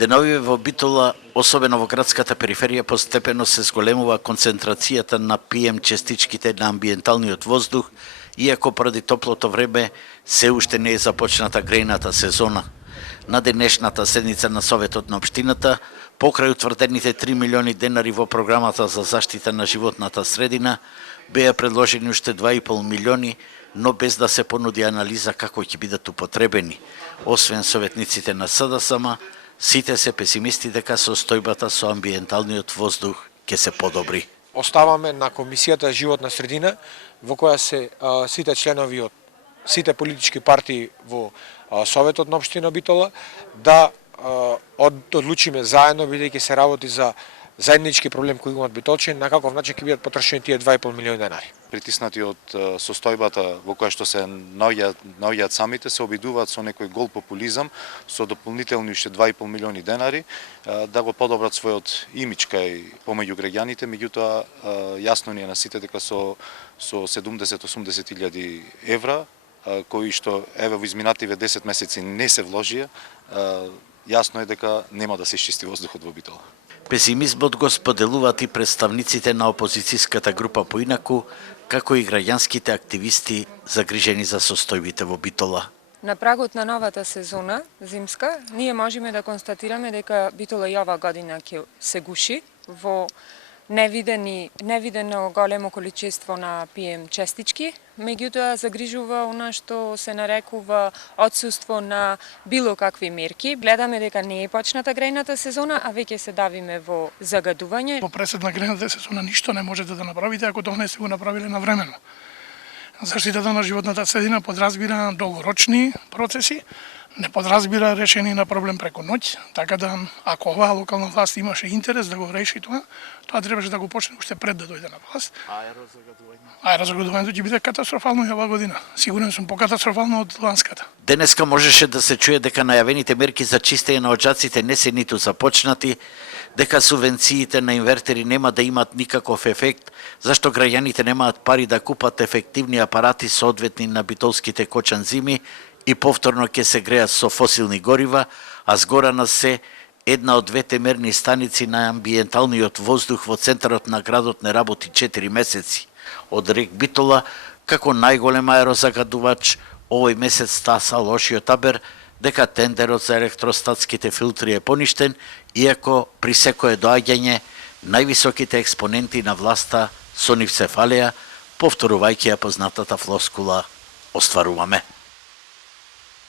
Деновиве во Битола, особено во градската периферија, постепено се зголемува концентрацијата на PM частичките на амбиенталниот воздух, иако поради топлото време се уште не е започната грејната сезона. На денешната седница на Советот на општината, покрај утврдените 3 милиони денари во програмата за заштита на животната средина, беа предложени уште 2,5 милиони, но без да се понуди анализа како ќе бидат употребени. Освен советниците на СДСМ, сите се песимисти дека состојбата со амбиенталниот воздух ќе се подобри. Оставаме на Комисијата за животна средина, во која се сите членови од сите политички партии во Советот на општина Битола, да одлучиме заедно, бидејќи се работи за заеднички проблем кој имаат битолчани, на каков начин ќе бидат потрошени тие 2,5 милиони денари. Притиснати од состојбата во која што се наоѓаат самите, се обидуваат со некој гол популизам, со дополнителни уште 2,5 милиони денари, да го подобрат својот имидж кај помеѓу граѓаните, меѓутоа јасно ни е на сите дека со 70-80 илјади евра, кои што еве во изминативе 10 месеци не се вложија, јасно е дека нема да се изчисти воздухот во Битола. Песимизмот го споделуваат и представниците на опозицијската група Поинаку, како и граѓанските активисти загрижени за состојбите во Битола. На прагот на новата сезона, зимска, ние можеме да констатираме дека Битола и ова година ќе се гуши во невидено големо количество на PM честички, меѓутоа загрижува она што се нарекува отсуство на било какви мерки. Гледаме дека не е почната грејната сезона, а веќе се давиме во загадување. Во пресед на грејната сезона ништо не можете да направите ако тоа не сте го направиле навремено. Заштитата на животната средина подразбира долгорочни процеси, не подразбира решение на проблем преку ноќ, така да ако оваа локална власт имаше интерес да го реши тоа требаше да го почне уште пред да дојде на власт. Аерозагадувањето ќе биде катастрофално и оваа година. Сигурен сум покатастрофално од ланската. Денеска можеше да се чуе дека најавените мерки за чистење на оџаците не се ниту започнати, дека субвенциите на инвертери нема да имат никаков ефект, зашто граѓаните немаат пари да купат ефективни апарати соодветни на битолските кочанзими и повторно ќе се греат со фосилни горива, а згора на се една од двете мерни станици на амбиенталниот воздух во центарот на градот не работи 4 месеци. Од РЕК Битола, како најголем аерозагадувач, овој месец стаса лошиот абер дека тендерот за електростатските филтри е поништен, иако при секое доаѓање највисоките експоненти на власта со нив се фалеа, повторувајќи ја познатата флоскула "Остваруваме".